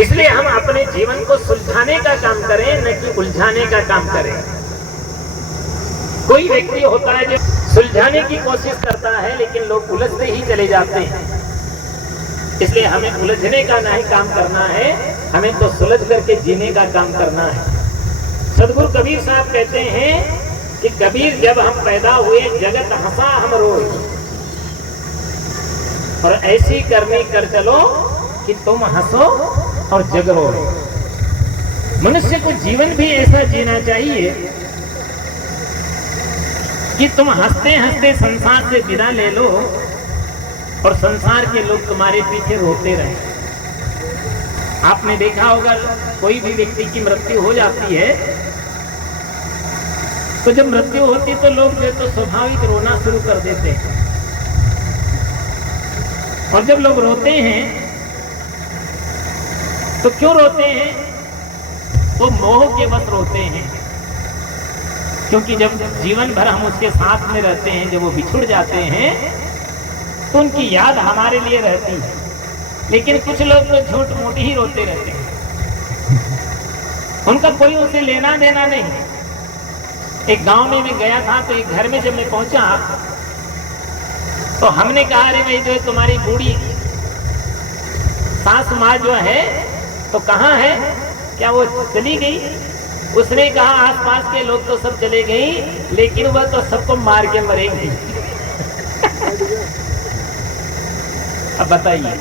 इसलिए हम अपने जीवन को सुलझाने का काम करें, न कि उलझाने का काम करें। कोई व्यक्ति होता है जो सुलझाने की कोशिश करता है, लेकिन लोग उलझते ही चले जाते हैं। इसलिए हमें उलझने का नहीं काम करना है, हमें तो सुलझ करके जीने का काम करना है। सदगुरु कबीर साहब कहते हैं कि कबीर जब हम पैदा हुए जगत हंसा हम रोए, और ऐसी करनी कर चलो कि तुम हंसो और जग रोए। मनुष्य को जीवन भी ऐसा जीना चाहिए कि तुम हंसते हंसते संसार से विदा ले लो और संसार के लोग तुम्हारे पीछे रोते रहे। आपने देखा होगा कोई भी व्यक्ति की मृत्यु हो जाती है तो जब मृत्यु होती तो लोग जो तो स्वाभाविक रोना शुरू कर देते हैं, और जब लोग रोते हैं तो क्यों रोते हैं? वो मोह के बस रोते हैं, क्योंकि जब जीवन भर हम उसके साथ में रहते हैं, जब वो बिछुड़ जाते हैं तो उनकी याद हमारे लिए रहती है। लेकिन कुछ लोग तो झूठ मूठ ही रोते रहते हैं, उनका कोई उनसे लेना देना नहीं। एक गांव में मैं गया था तो एक घर में जब मैं पहुंचा तो हमने कहा अरे भाई जो है तुम्हारी बूढ़ी सास माँ जो है तो कहाँ है, क्या वो चली गई? उसने कहा आसपास के लोग तो सब चले गई, लेकिन वह तो सबको मार के मरेंगी। अब बताइए,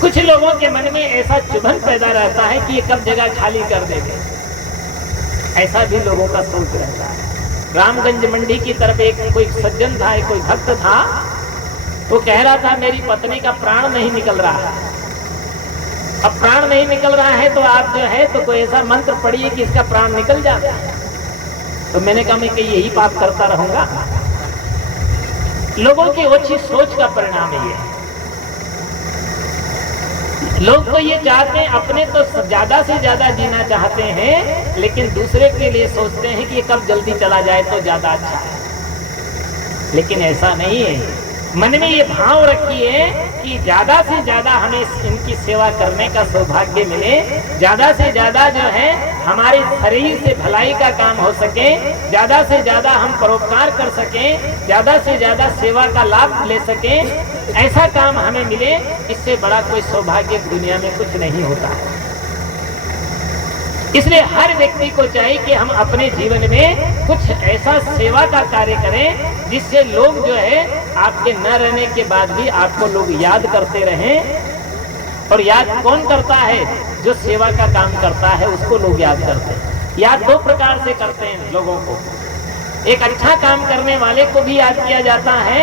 कुछ लोगों के मन में ऐसा चुभन पैदा रहता है कि ये कब जगह खाली कर देंगे, ऐसा भी लोगों का सोच रहता है। रामगंज मंडी की तरफ एक कोई सज्जन था, कोई भक्त था, वो कह रहा था मेरी पत्नी का प्राण नहीं निकल रहा है। अब प्राण नहीं निकल रहा है तो आप जो है तो कोई ऐसा मंत्र पढ़िए कि इसका प्राण निकल जाता है। तो मैंने कहा मैं कि यही पाप करता रहूंगा। लोगों की ओछी सोच का परिणाम है ये। लोग तो ये चाहते हैं, अपने तो ज्यादा से ज्यादा जीना चाहते हैं, लेकिन दूसरे के लिए सोचते हैं कि ये कब जल्दी चला जाए तो ज्यादा अच्छा है। लेकिन ऐसा नहीं है। मन में ये भाव रखिए कि ज्यादा से ज्यादा हमें इनकी सेवा करने का सौभाग्य मिले, ज्यादा से ज्यादा जो है हमारे शरीर से भलाई का काम हो सके, ज्यादा से ज्यादा हम परोपकार कर सकें, ज्यादा से ज्यादा सेवा का लाभ ले सकें, ऐसा काम हमें मिले। इससे बड़ा कोई सौभाग्य दुनिया में कुछ नहीं होता है। इसलिए हर व्यक्ति को चाहिए कि हम अपने जीवन में कुछ ऐसा सेवा का कार्य करें जिससे लोग जो है आपके न रहने के बाद भी आपको लोग याद करते रहें। और याद कौन करता है? जो सेवा का काम करता है उसको लोग याद करते हैं। याद दो प्रकार से करते हैं लोगों को, एक अच्छा काम करने वाले को भी याद किया जाता है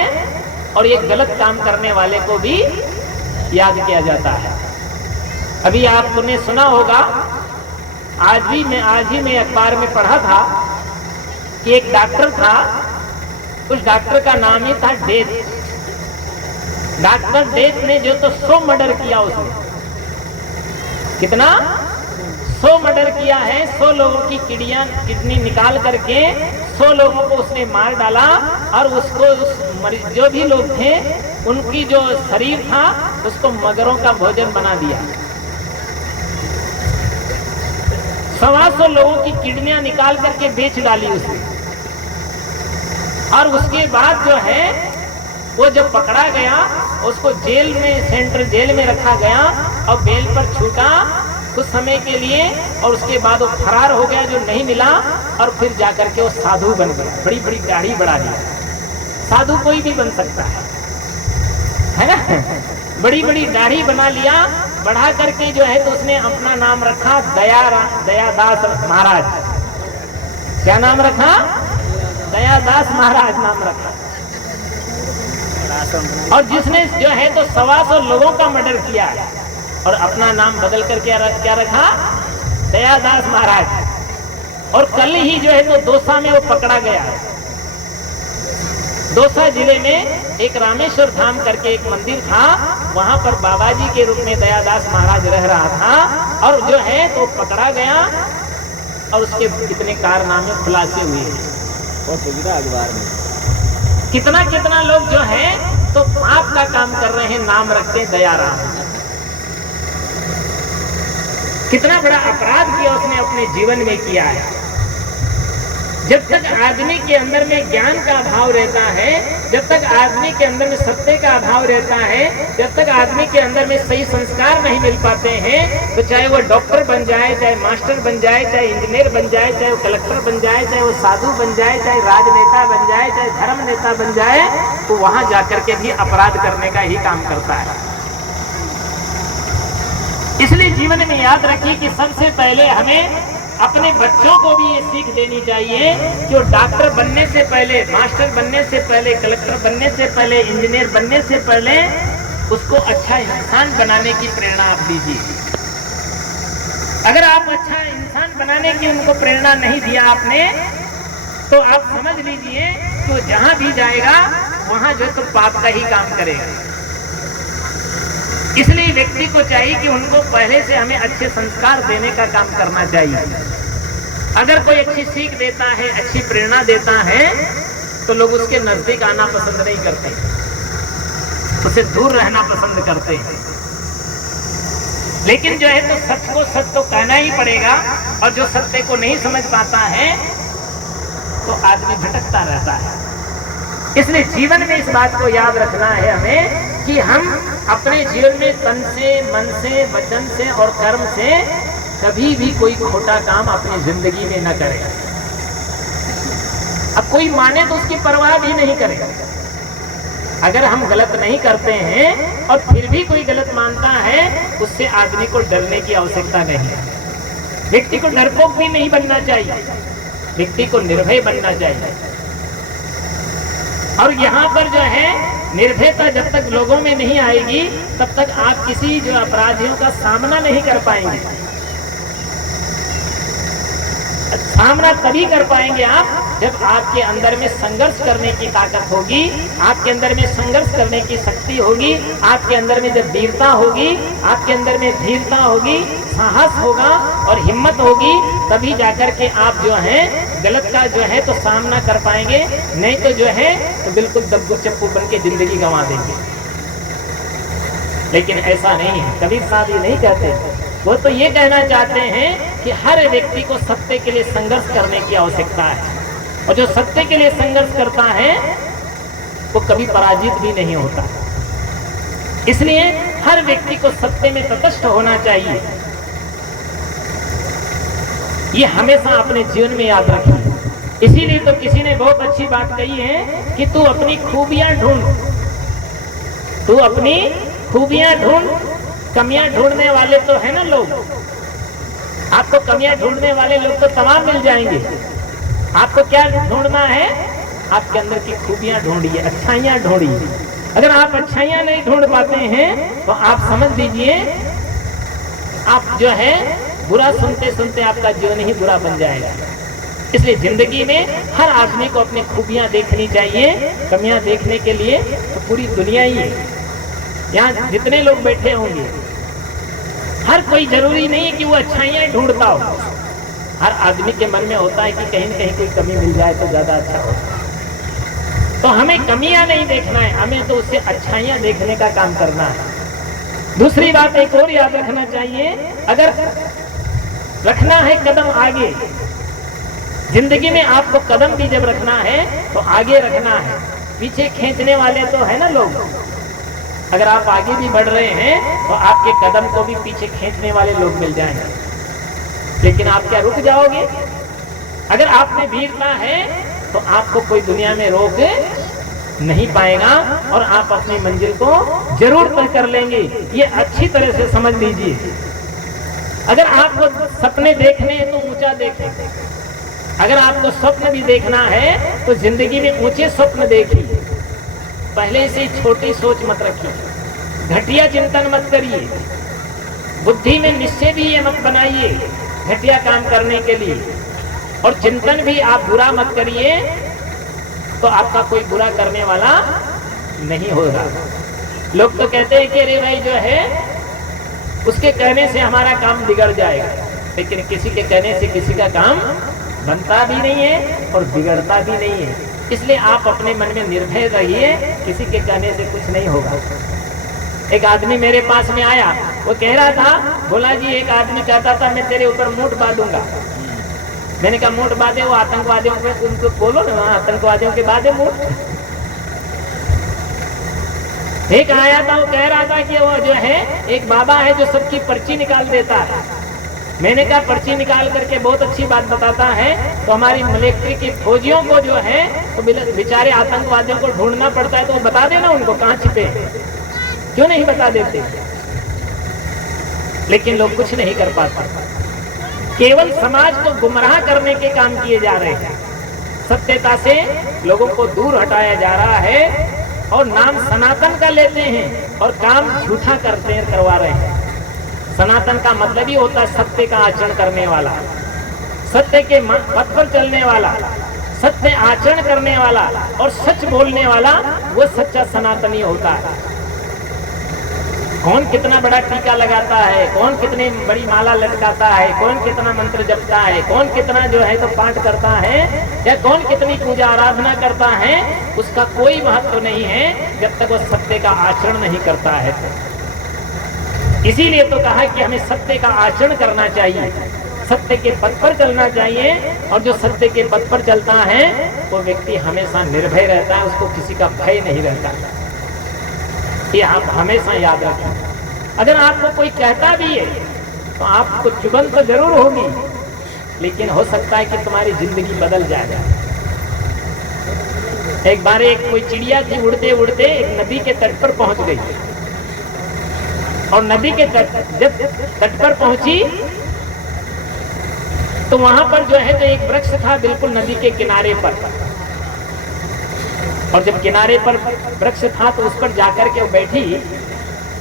और एक गलत काम करने वाले को भी याद किया जाता है। अभी आपने सुना होगा, आज ही मैं अखबार में पढ़ा था कि एक डॉक्टर था, उस डॉक्टर का नाम ही था डेथ। डॉक्टर डेथ ने जो तो 100 मर्डर किया उसने। कितना? 100 मर्डर किया है। 100 लोगों की किडनी निकाल करके 100 लोगों को उसने मार डाला और उसको जो भी लोग थे उनकी जो शरीर था उसको मगरों का भोजन बना दिया। 125 लोगों की किडनियां निकाल करके बेच डाली उसने। और उसके बाद जो है वो जब पकड़ा गया उसको जेल में, सेंट्रल जेल में रखा गया और बेल पर छूटा कुछ समय के लिए, और उसके बाद वो फरार हो गया जो नहीं मिला। और फिर जाकर के वो साधु बन गया, बड़ी बड़ी दाढ़ी बढ़ा दी। साधु कोई भी बन सकता है ना? बड़ी बड़ी दाढ़ी बना लिया, बढ़ा करके जो है तो उसने अपना नाम रखा दयादास महाराज। क्या नाम रखा? दयादास महाराज नाम रखा। और जिसने जो है तो 125 लोगों का मर्डर किया है और अपना नाम बदल कर क्या रखा? दयादास महाराज। और कल ही जो है तो दौसा में वो पकड़ा गया है। दौसा जिले में एक रामेश्वर धाम करके एक मंदिर था, वहां पर बाबा जी के रूप में दयादास महाराज रह रहा था। और जो है तो पकड़ा गया और उसके कितने कारनामे खुलासे हुए अखबार में। कितना कितना लोग जो है तो पाप का काम कर रहे हैं, नाम रखते दयाराम। कितना बड़ा अपराध किया उसने अपने जीवन में किया है। जब तक आदमी के अंदर में ज्ञान का अभाव रहता है, जब तक आदमी के अंदर में सत्य का अभाव रहता है, जब तक आदमी के अंदर में सही संस्कार नहीं मिल पाते हैं, तो चाहे वो डॉक्टर बन जाए, चाहे मास्टर बन जाए, चाहे इंजीनियर बन जाए, चाहे वो कलेक्टर बन जाए, चाहे वो साधु बन जाए, चाहे राजनेता बन जाए, चाहे धर्म नेता बन जाए, तो वहां जाकर के भी अपराध करने का ही काम करता है। इसलिए जीवन में याद रखिए कि सबसे पहले हमें अपने बच्चों को भी ये सीख देनी चाहिए कि वो डॉक्टर बनने से पहले, मास्टर बनने से पहले, कलेक्टर बनने से पहले, इंजीनियर बनने से पहले उसको अच्छा इंसान बनाने की प्रेरणा आप दीजिए। अगर आप अच्छा इंसान बनाने की उनको प्रेरणा नहीं दिया आपने, तो आप समझ लीजिए कि वो जहां भी जाएगा वहां जो है तो पाप का ही काम करेगा। इसलिए व्यक्ति को चाहिए कि उनको पहले से हमें अच्छे संस्कार देने का काम करना चाहिए। अगर कोई अच्छी सीख देता है, अच्छी प्रेरणा देता है, तो लोग उसके नजदीक आना पसंद नहीं करते, उसे दूर रहना पसंद करते हैं। लेकिन जो है तो सच को सच तो कहना ही पड़ेगा, और जो सत्य को नहीं समझ पाता है तो आदमी भटकता रहता है। इसलिए जीवन में इस बात को याद रखना है हमें कि हम अपने जीवन में तन से, मन से, वचन से और कर्म से कभी भी कोई खोटा काम अपनी जिंदगी में न करें। अब कोई माने तो उसकी परवाह भी नहीं करेगा। अगर हम गलत नहीं करते हैं और फिर भी कोई गलत मानता है, उससे आदमी को डरने की आवश्यकता नहीं है। व्यक्ति को डरपोक भी नहीं बनना चाहिए, व्यक्ति को निर्भय बनना चाहिए। और यहाँ पर जो है निर्भयता जब तक लोगों में नहीं आएगी, तब तक आप किसी जो अपराधियों का सामना नहीं कर पाएंगे। सामना तभी कर पाएंगे आप जब आपके अंदर में संघर्ष करने की ताकत होगी, आपके अंदर में संघर्ष करने की शक्ति होगी, आपके अंदर में जब वीरता होगी, आपके अंदर में धीरता होगी, साहस होगा और हिम्मत होगी, तभी जाकर के आप जो है गलत का जो है तो सामना कर पाएंगे। नहीं तो जो है तो बिल्कुल दब्बू चप्पू बन के जिंदगी गंवा देंगे। लेकिन ऐसा नहीं है, कबीर साहब ये नहीं कहते। वो तो ये कहना चाहते हैं कि हर व्यक्ति को सत्य के लिए संघर्ष करने की आवश्यकता है, और जो सत्य के लिए संघर्ष करता है वो कभी पराजित भी नहीं होता। इसलिए हर व्यक्ति को सत्य में तटस्थ होना चाहिए। ये हमेशा अपने जीवन में याद रखिए। इसीलिए तो किसी ने बहुत अच्छी बात कही है कि तू अपनी खूबियां ढूंढ, तू अपनी खूबियां ढूंढ, कमियां ढूंढने वाले तो है ना लोग। आपको कमियां ढूंढने वाले लोग तो तमाम मिल जाएंगे। आपको क्या ढूंढना है? आपके अंदर की खूबियां ढूंढिए, अच्छाइयां ढूंढिए। अगर आप अच्छाइयां नहीं ढूंढ पाते हैं तो आप समझ लीजिए आप जो है बुरा सुनते सुनते आपका जीवन ही बुरा बन जाएगा। इसलिए जिंदगी में हर आदमी को अपनी खूबियां देखनी चाहिए। कमियां देखने के लिए तो पूरी दुनिया ही है, यहाँ जितने लोग बैठे होंगे, हर कोई जरूरी नहीं है कि वो अच्छाइयां ढूंढता हो। हर आदमी के मन में होता है कि कहीं न कहीं कोई कमी मिल जाए तो ज्यादा अच्छा हो। तो हमें कमियां नहीं देखना है, हमें तो उससे अच्छाइयां देखने का काम करना है। दूसरी बात एक और याद रखना चाहिए, अगर रखना है कदम आगे, जिंदगी में आपको कदम भी जब रखना है तो आगे रखना है। पीछे खींचने वाले तो है ना लोग। अगर आप आगे भी बढ़ रहे हैं तो आपके कदम को भी पीछे खींचने वाले लोग मिल जाएंगे, लेकिन आप क्या रुक जाओगे? अगर आप में वीरता है तो आपको कोई दुनिया में रोक नहीं पाएगा और आप अपनी मंजिल को जरूर तय कर लेंगे। ये अच्छी तरह से समझ लीजिए। अगर आपको सपने देखने हैं तो ऊंचा देखें। अगर आपको स्वप्न भी देखना है तो जिंदगी में ऊंचे स्वप्न देखिए। पहले से छोटी सोच मत रखिए, घटिया चिंतन मत करिए, बुद्धि में निश्चय भी ये मत बनाइए घटिया काम करने के लिए, और चिंतन भी आप बुरा मत करिए तो आपका कोई बुरा करने वाला नहीं होगा। लोग तो कहते हैं कि अरे भाई जो है उसके कहने से हमारा काम बिगड़ जाएगा, लेकिन किसी के कहने से किसी का काम बनता भी नहीं है और बिगड़ता भी नहीं है। इसलिए आप अपने मन में निर्भय रहिए, किसी के कहने से कुछ नहीं होगा। एक आदमी मेरे पास में आया, वो कह रहा था, बोला जी एक आदमी कहता था मैं तेरे ऊपर मूठ बांधूंगा। मैंने कहा मूठ बांधे, वो आतंकवादियों पे उनको बोलो ना, आतंकवादियों के बांधे मूठ। एक आया था, वो कह रहा था कि वो जो है एक बाबा है जो सबकी पर्ची निकाल देता है। मैंने कहा पर्ची निकाल करके बहुत अच्छी बात बताता है, तो हमारी मिलिट्री की फौजियों को जो है तो बेचारे आतंकवादियों को ढूंढना पड़ता है, तो वो बता देना उनको कहाँ छिपे, क्यों नहीं बता देते। लेकिन लोग कुछ नहीं कर पाते, केवल समाज को गुमराह करने के काम किए जा रहे हैं। सत्यता से लोगों को दूर हटाया जा रहा है और नाम सनातन का लेते हैं और काम झूठा करते हैं, करवा रहे हैं। सनातन का मतलब ही होता है सत्य का आचरण करने वाला, सत्य के पथ पर चलने वाला, सत्य आचरण करने वाला और सच बोलने वाला, वो सच्चा सनातनी होता है। कौन कितना बड़ा टीका लगाता है, कौन कितनी बड़ी माला लटकाता है, कौन कितना मंत्र जपता है, कौन कितना जो है तो पाठ करता है, या कौन कितनी पूजा आराधना करता है, उसका कोई महत्व नहीं है जब तक वो सत्य का आचरण नहीं करता है। इसीलिए तो कहा कि हमें सत्य का आचरण करना चाहिए, सत्य के पथ पर चलना चाहिए, और जो सत्य के पथ पर चलता है वो व्यक्ति हमेशा निर्भय रहता है, उसको किसी का भय नहीं रहता। ये आप हमेशा याद रखें। अगर आपको कोई कहता भी है तो आपको चुभन तो जरूर होगी, लेकिन हो सकता है कि तुम्हारी जिंदगी बदल जाए। एक बार एक कोई चिड़िया थी, उड़ते उड़ते एक नदी के तट पर पहुंच गई, और नदी के जब तट पर पहुंची तो वहां पर जो है तो एक वृक्ष था बिल्कुल नदी के किनारे पर, और जब किनारे पर वृक्ष था तो उस पर जाकर के वो बैठी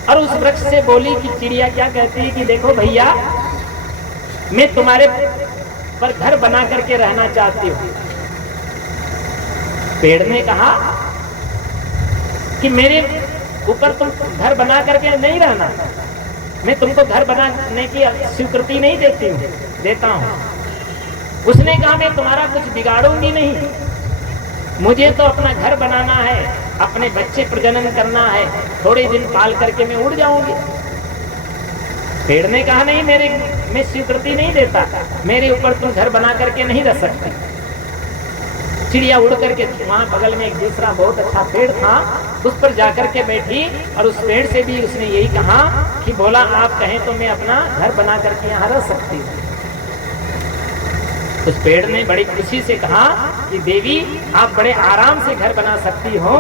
और उस वृक्ष से बोली कि चिड़िया क्या कहती है कि देखो भैया, मैं तुम्हारे पर घर बना करके रहना चाहती हूँ। पेड़ ने कहा कि मेरे ऊपर तुम घर बना करके नहीं रहना, मैं तुमको घर बनाने की स्वीकृति नहीं देता हूँ। उसने कहा मैं तुम्हारा कुछ बिगाड़ूंगी नहीं, मुझे तो अपना घर बनाना है, अपने बच्चे प्रजनन करना है, थोड़े दिन पाल करके मैं उड़ जाऊंगी। पेड़ ने कहा नहीं, मैं स्वीकृति नहीं देता, मेरे ऊपर तुम घर बना करके नहीं रह सकती। चिड़िया उड़ करके वहां बगल में एक दूसरा बहुत अच्छा पेड़ था, उस पर जाकर के बैठी, और उस पेड़ से भी उसने यही कहा कि बोला आप कहें तो मैं अपना घर बना करके यहाँ रह सकती हूँ। उस पेड़ ने बड़ी खुशी से कहा कि देवी आप बड़े आराम से घर बना सकती हो,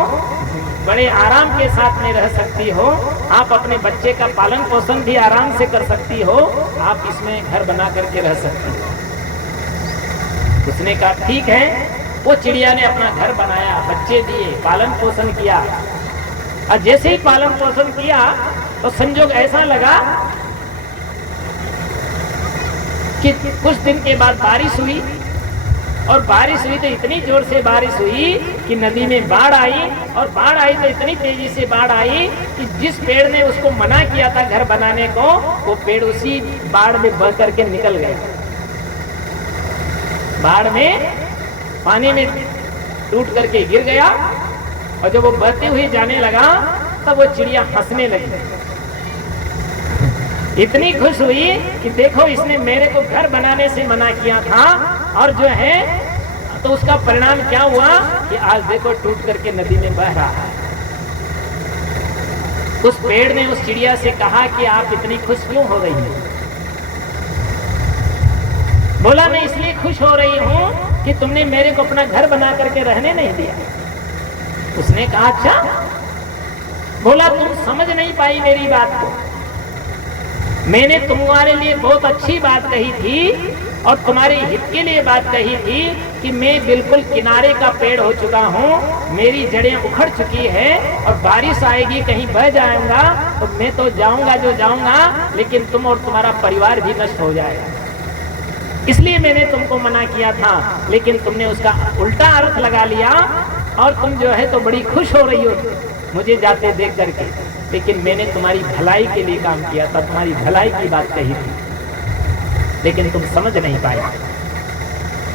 बड़े आराम के साथ में रह सकती हो, आप अपने बच्चे का पालन पोषण भी आराम से कर सकती हो, आप इसमें घर बना करके रह सकती हो। उसने कहा ठीक है। वो चिड़िया ने अपना घर बनाया, बच्चे दिए, पालन पोषण किया, और जैसे ही पालन पोषण किया तो संजोग ऐसा लगा कि कुछ दिन के बाद बारिश हुई, और बारिश हुई तो इतनी जोर से बारिश हुई कि नदी में बाढ़ आई, और बाढ़ आई तो इतनी तेजी से बाढ़ आई कि जिस पेड़ ने उसको मना किया था घर बनाने को, वो पेड़ उसी बाढ़ में बह करके निकल गए। बाढ़ में पानी में टूट करके गिर गया, और जब वो बहते हुए जाने लगा तब वो चिड़िया हंसने लगी, इतनी खुश हुई कि देखो इसने मेरे को घर बनाने से मना किया था, और जो है तो उसका परिणाम क्या हुआ कि आज देखो टूट करके नदी में बह रहा है। उस पेड़ ने उस चिड़िया से कहा कि आप इतनी खुश क्यों हो रही हैं? बोला मैं इसलिए खुश हो रही हूं कि तुमने मेरे को अपना घर बना करके रहने नहीं दिया। उसने कहा अच्छा। बोला तुम समझ नहीं पाई मेरी बात को, मैंने तुम्हारे लिए बहुत अच्छी बात कही थी और तुम्हारे हित के लिए बात कही थी कि मैं बिल्कुल किनारे का पेड़ हो चुका हूँ, मेरी जड़ें उखड़ चुकी है, और बारिश आएगी कहीं बह जाऊंगा तो मैं तो जाऊंगा जो जाऊंगा, लेकिन तुम और तुम्हारा परिवार भी नष्ट हो जाएगा। इसलिए मैंने तुमको मना किया था, लेकिन तुमने उसका उल्टा अर्थ लगा लिया और तुम जो है तो बड़ी खुश हो रही हो मुझे जाते देख करके, लेकिन मैंने तुम्हारी भलाई के लिए काम किया था, तुम्हारी भलाई की बात कही थी, लेकिन तुम समझ नहीं पाए।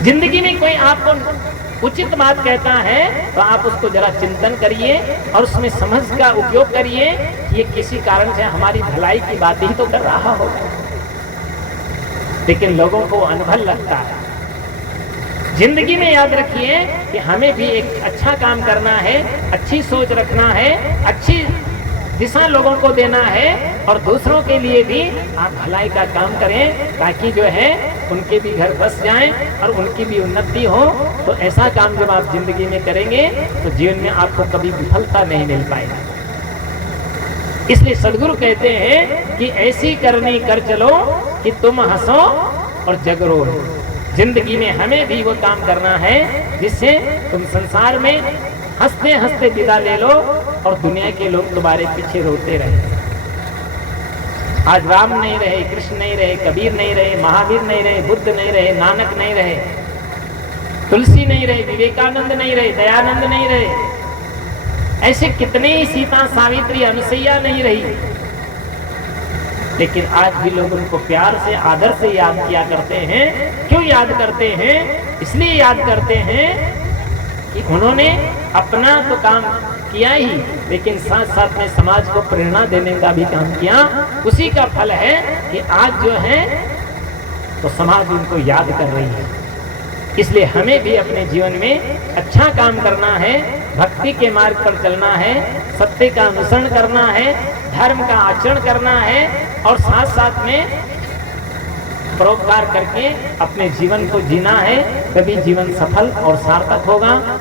जिंदगी में कोई आपको उचित बात कहता है तो आप उसको जरा चिंतन करिए और उसमें समझ का उपयोग करिए ये किसी कारण से हमारी भलाई की बात ही तो कर रहा होगा, लेकिन लोगों को अनभल लगता है। जिंदगी में याद रखिए कि हमें भी एक अच्छा काम करना है, अच्छी सोच रखना है, अच्छी दिशा लोगों को देना है, और दूसरों के लिए भी आप भलाई का काम करें, ताकि जो है उनके भी घर बस जाएं और उनकी भी उन्नति हो। तो ऐसा काम जब आप जिंदगी में करेंगे तो जीवन में आपको कभी विफलता नहीं मिल पाएगी। इसलिए सदगुरु कहते हैं कि ऐसी करनी कर चलो कि तुम हंसो और जग रोए। जिंदगी में हमें भी वो काम करना है जिससे तुम संसार में हंसते हंसते विदा ले लो और दुनिया के लोग तुम्हारे पीछे रोते रहे। आज राम नहीं रहे, कृष्ण नहीं रहे, कबीर नहीं रहे, महावीर नहीं रहे, बुद्ध नहीं रहे, नानक नहीं रहे, तुलसी नहीं रहे, विवेकानंद नहीं रहे, दयानंद नहीं रहे, ऐसे कितने ही सीता, सावित्री, अनुसैया नहीं रही, लेकिन आज भी लोग उनको प्यार से, आदर से याद किया करते हैं। क्यों याद करते हैं? इसलिए याद करते हैं कि उन्होंने अपना तो काम किया ही, लेकिन साथ साथ में समाज को प्रेरणा देने का भी काम किया। उसी का फल है कि आज जो है तो समाज उनको याद कर रही है। इसलिए हमें भी अपने जीवन में अच्छा काम करना है, भक्ति के मार्ग पर चलना है, सत्य का अनुसरण करना है, धर्म का आचरण करना है, और साथ साथ में परोपकार करके अपने जीवन को जीना है। तभी जीवन सफल और सार्थक होगा।